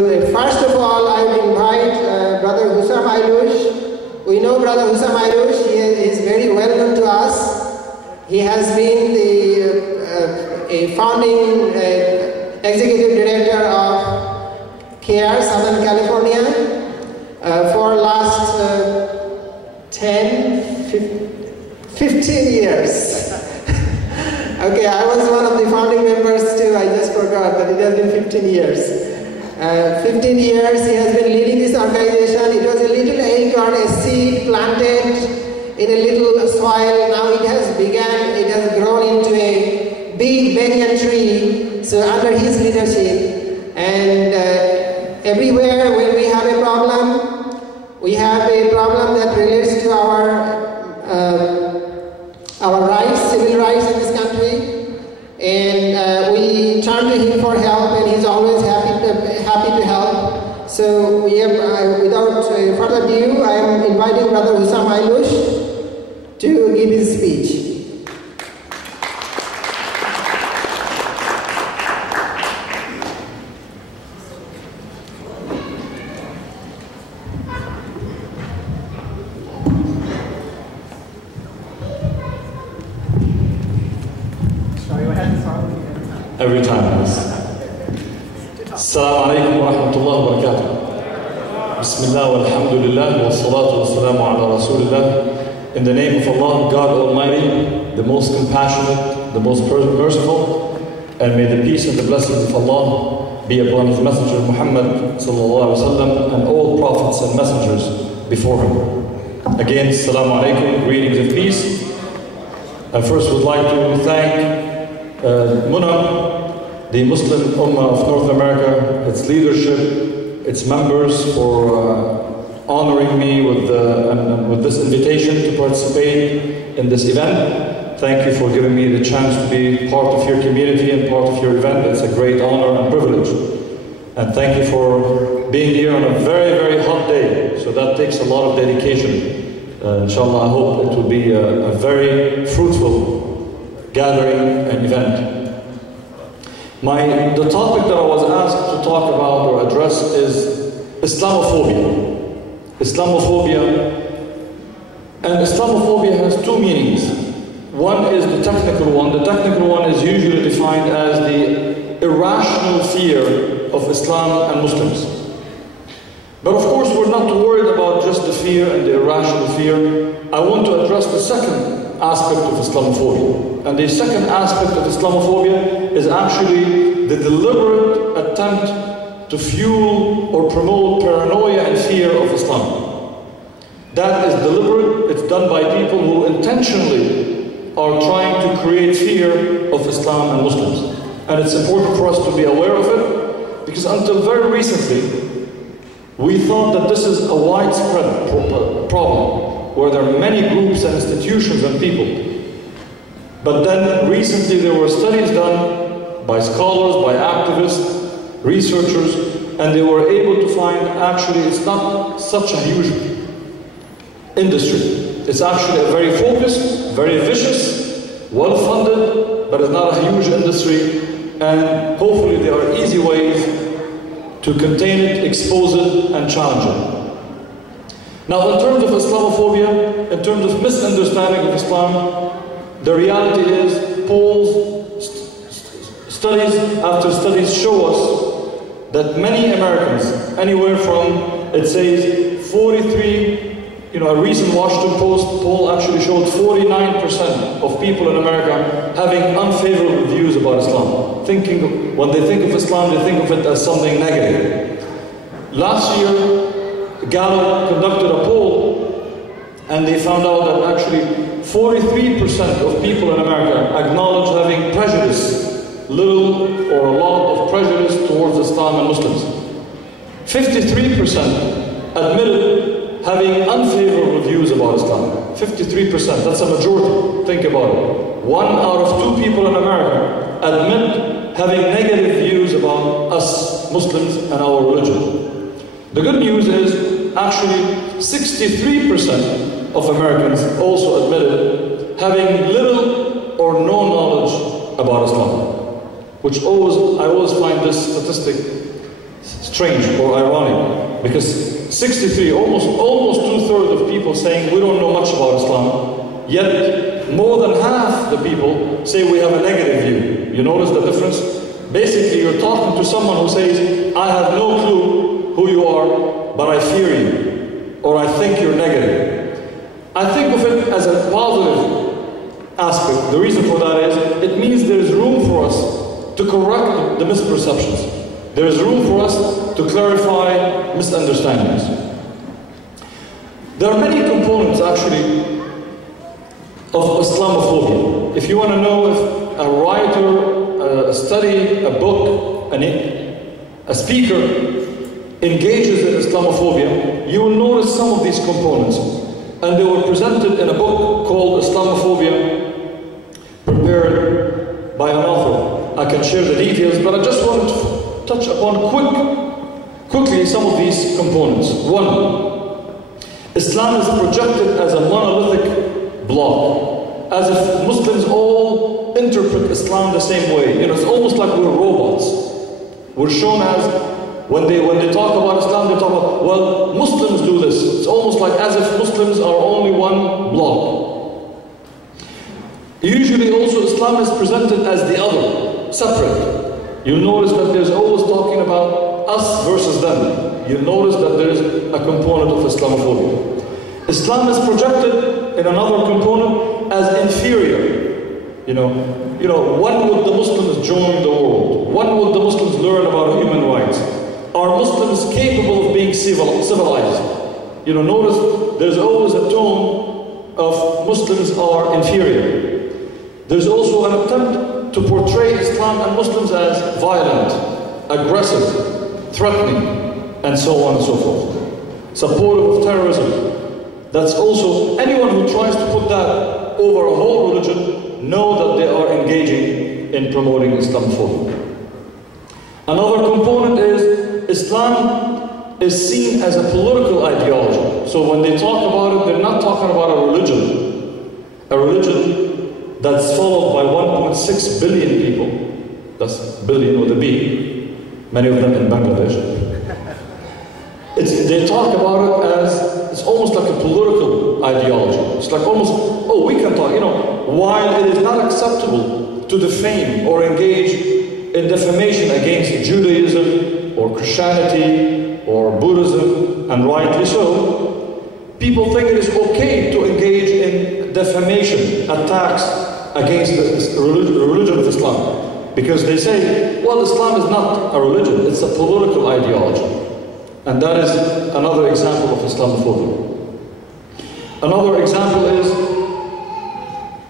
First of all, I would invite Brother Hussam. We know Brother Hussam. He is very well known to us. He has been a founding executive director of CARE, Southern California, for last 15 years. Okay, I was one of the founding members too. I just forgot, but it has been 15 years. 15 years he has been leading this organization. It was a little acorn, a seed planted in a little soil. Now it has grown into a big banyan tree. So under his leadership, and everywhere where we have a problem that relates to our rights, civil rights in this country, and we turn to him for help, and he's always happy to help. So we have, without further ado, I am inviting Brother Hussam to give his speech. Every time. Assalamu alaikum wa rahmatullahi wa barakatuh. Bismillah walhamdulillah wa salatu wa salamu ala rasulillah. In the name of Allah, God Almighty, the most compassionate, the most merciful, and may the peace and the blessings of Allah be upon His Messenger Muhammad sallallahu alaihi wasallam and all prophets and messengers before him. Again, assalamu alaikum, greetings of peace. I first would like to thank Munam, the Muslim Ummah of North America, its leadership, its members, for honoring me with this invitation to participate in this event. Thank you for giving me the chance to be part of your community and part of your event. It's a great honor and privilege. And thank you for being here on a very, very hot day. So that takes a lot of dedication. Inshallah, I hope it will be a very fruitful gathering and event. The topic that I was asked to talk about or address is Islamophobia. Islamophobia. And Islamophobia has two meanings. One is the technical one. The technical one is usually defined as the irrational fear of Islam and Muslims. But of course, we're not worried about just the fear and the irrational fear. I want to address the second aspect of Islamophobia. And the second aspect of Islamophobia is actually the deliberate attempt to fuel or promote paranoia and fear of Islam. That is deliberate. It's done by people who intentionally are trying to create fear of Islam and Muslims. And it's important for us to be aware of it, because until very recently, we thought that this is a widespread problem, where there are many groups and institutions and people. But then recently there were studies done by scholars, by activists, researchers, and they were able to find actually it's not such a huge industry. It's actually a very focused, very vicious, well-funded, but it's not a huge industry, and hopefully there are easy ways to contain it, expose it, and challenge it. Now, in terms of Islamophobia, in terms of misunderstanding of Islam, the reality is polls, studies after studies show us that many Americans, anywhere from, it says, 43, a recent Washington Post poll actually showed 49% of people in America having unfavorable views about Islam. When they think of Islam, they think of it as something negative. Last year, Gallup conducted a poll, and they found out that actually 43% of people in America acknowledge having prejudice, little or a lot of prejudice towards Islam and Muslims. 53% admitted having unfavorable views about Islam. 53%, that's a majority. Think about it. 1 out of 2 people in America admit having negative views about us Muslims and our religion. The good news is actually 63% of Americans also admitted having little or no knowledge about Islam, which I always find this statistic strange or ironic, because 63, almost 2/3 of people saying we don't know much about Islam, yet more than half the people say we have a negative view. You notice the difference? Basically, you're talking to someone who says, I have no clue who you are, but I fear you, or I think you're negative. I think of it as a positive aspect. The reason for that is, it means there is room for us to correct the misperceptions. There is room for us to clarify misunderstandings. There are many components, actually, of Islamophobia. If you want to know if a writer, a study, a book, a speaker engages in Islamophobia, you will notice some of these components. And they were presented in a book called Islamophobia, prepared by an author. I can share the details, but I just want to touch upon quickly some of these components. One, Islam is projected as a monolithic block, as if Muslims all interpret Islam the same way. You know, it's almost like we're robots. We're shown as, when they talk about Islam, they talk about, well, Muslims do this. It's almost like as if Muslims are only one block. Usually also Islam is presented as the other, separate. You'll notice that there's always talking about us versus them. You'll notice that there's a component of Islamophobia. Islam is projected in another component as inferior. You know, when would the Muslims join the world? When would the Muslims learn about human rights? Are Muslims capable of being civilized? You know, notice there's always a tone of Muslims are inferior. There's also an attempt to portray Islam and Muslims as violent, aggressive, threatening, and so on and so forth. Supportive of terrorism. That's also, anyone who tries to put that over a whole religion know that they are engaging in promoting Islamophobia. Another component is Islam is seen as a political ideology. So when they talk about it, they're not talking about a religion. A religion that's followed by 1.6 billion people. That's billion with a B. Many of them in Bangladesh. They talk about it as, it's almost like a political ideology. It's like almost, oh, we can talk, while it is not acceptable to defame or engage in defamation against Judaism or Christianity or Buddhism, and rightly so, people think it is okay to engage in defamation, attacks against the religion of Islam. Because they say, well, Islam is not a religion, it's a political ideology. And that is another example of Islamophobia. Another example is,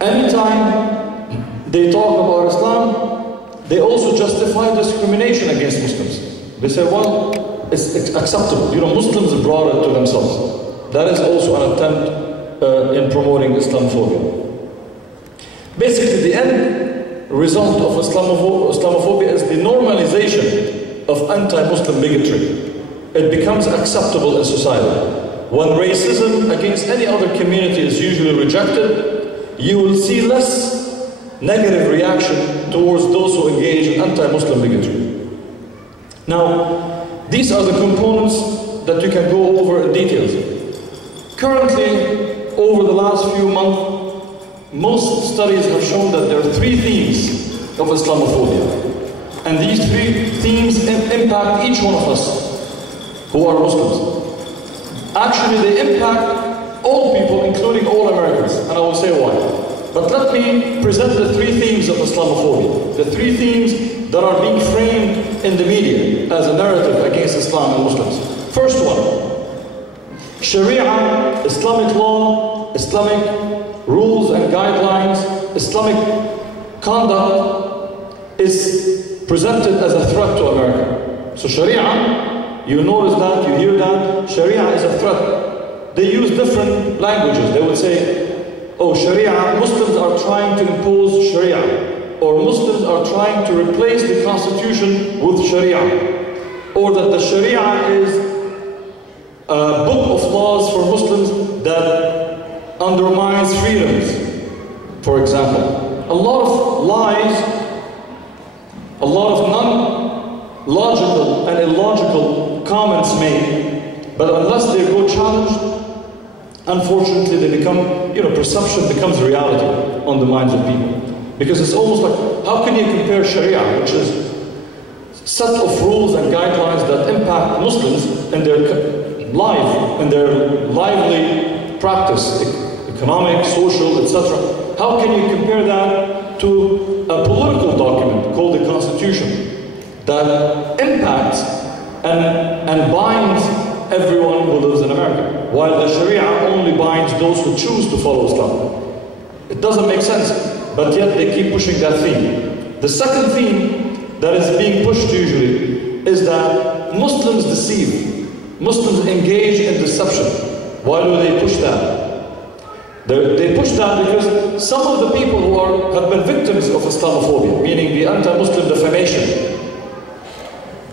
anytime they talk about Islam, they also justify discrimination against Muslims. They say, well, it's acceptable. Muslims brought it to themselves. That is also an attempt in promoting Islamophobia. Basically, the end result of Islamophobia is the normalization of anti-Muslim bigotry. It becomes acceptable in society. When racism against any other community is usually rejected, you will see less negative reaction towards those who engage in anti-Muslim bigotry. Now, these are the components that you can go over in details. Currently, over the last few months, most studies have shown that there are 3 themes of Islamophobia. And these 3 themes impact each one of us who are Muslims. Actually, they impact all people, including all Americans, and I will say why. But let me present the 3 themes of Islamophobia, the 3 themes that are being framed in the media as a narrative against Islam and Muslims. First one, Sharia, Islamic law, Islamic rules and guidelines, Islamic conduct is presented as a threat to America. So Sharia, you notice that, you hear that, Sharia is a threat. They use different languages. They would say, oh, Sharia, Muslims are trying to impose Sharia. Or Muslims are trying to replace the constitution with Sharia. Or that the Sharia is a book of laws for Muslims that undermines freedoms, for example. A lot of lies, a lot of logical and illogical comments made, but unless they go challenged, unfortunately they become, perception becomes reality on the minds of people. Because it's almost like, how can you compare Sharia, which is a set of rules and guidelines that impact Muslims in their life, in their lively practice, economic, social, etc. How can you compare that to a political document called the Constitution that impacts and binds everyone who lives in America, while the Sharia only binds those who choose to follow Islam? It doesn't make sense, but yet they keep pushing that theme. The second theme that is being pushed usually is that Muslims deceive. Muslims engage in deception. Why do they push that? They push that because some of the people who have been victims of Islamophobia, meaning the anti-Muslim defamation,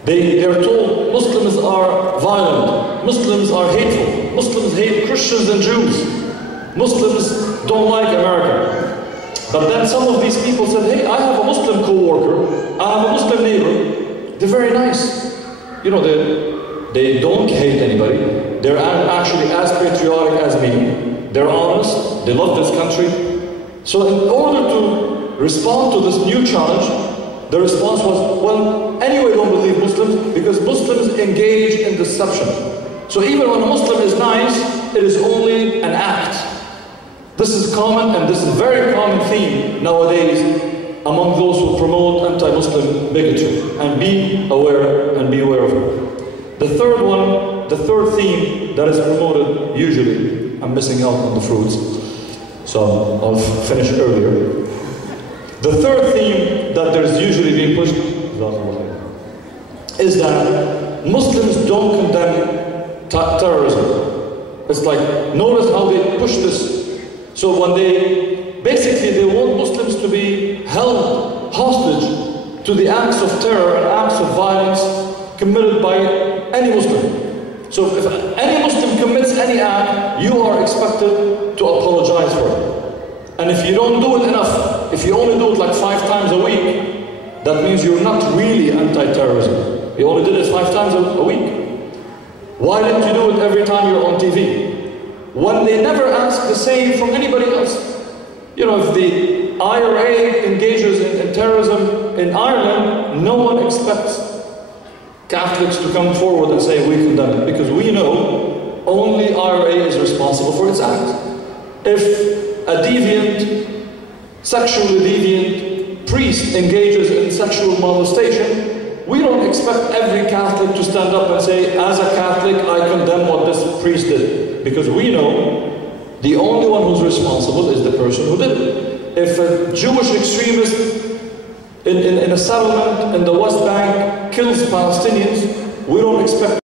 they are told Muslims are violent, Muslims are hateful, Muslims hate Christians and Jews, Muslims don't like America. But then some of these people said, hey, I have a Muslim co-worker, I have a Muslim neighbor, they're very nice. They don't hate anybody, they're actually as patriotic as me, they're honest, they love this country. So in order to respond to this new challenge, the response was, well, anyway, don't believe Muslims because Muslims engage in deception. So even when a Muslim is nice, it is only an act. This is common, and this is a very common theme nowadays among those who promote anti-Muslim bigotry. And be aware of it. The third theme that is promoted usually, I'm missing out on the fruits, so I'll finish earlier. The third theme that there's usually being pushed is that Muslims don't condemn terrorism. It's like, notice how they push this. So when they want Muslims to be held hostage to the acts of terror and acts of violence committed by any Muslim. So if any Muslim commits any act, you are expected to apologize for it. And if you don't do it enough, if you only do it like 5 times a week, that means you're not really anti-terrorism. You only did it 5 times a week. Why didn't you do it every time you're on TV? When they never ask the same from anybody else. If the IRA engages in terrorism in Ireland, no one expects Catholics to come forward and say we condemn it, because we know only IRA is responsible for its act. If a deviant, sexually deviant priest engages in sexual molestation, we don't expect every Catholic to stand up and say, as a Catholic, I condemn what this priest did. Because we know the only one who's responsible is the person who did it. If a Jewish extremist in a settlement in the West Bank kills Palestinians, we don't expect